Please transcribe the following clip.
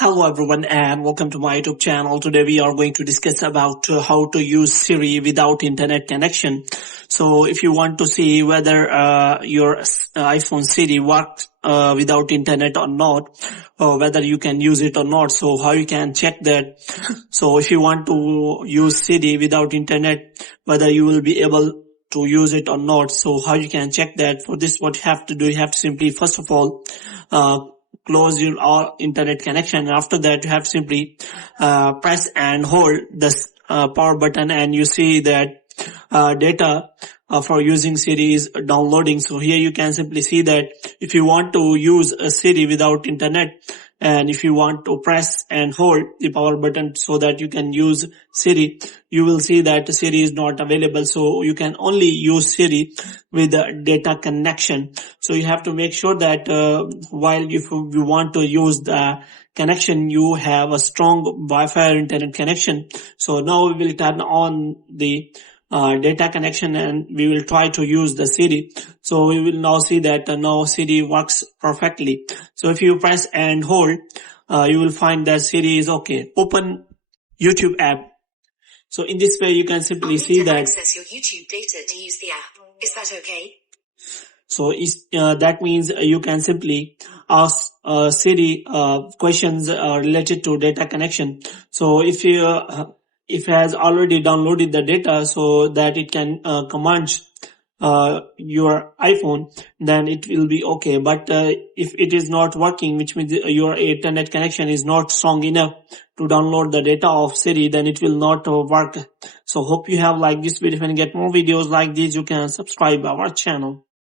Hello everyone and welcome to my YouTube channel. Today we are going to discuss about how to use Siri without internet connection. So if you want to see whether your iPhone Siri works without internet or not, or whether you can use it or not, so how you can check that. So if you want to use Siri without internet, whether you will be able to use it or not, so how you can check that. For this, what you have to do, you have to simply first of all close your internet connection, and after that you have to simply press and hold the power button, and you see that data for using Siri is downloading. So here you can simply see that if you want to use a Siri without internet, and if you want to press and hold the power button so that you can use Siri, you will see that Siri is not available. So you can only use Siri with a data connection. So you have to make sure that while if you want to use the connection, you have a strong Wi-Fi internet connection. So now we will turn on the data connection and we will try to use the Siri. So we will now see that now Siri works perfectly. So if you press and hold, you will find that Siri is okay. Open YouTube app. So in this way you can simply see that access your YouTube data to use the app. Is that okay? So that means you can simply ask Siri questions related to data connection. So if it has already downloaded the data so that it can command your iPhone, then it will be okay. But if it is not working, which means your internet connection is not strong enough to download the data of Siri, then it will not work. So hope you have liked this video. If you get more videos like this, you can subscribe our channel.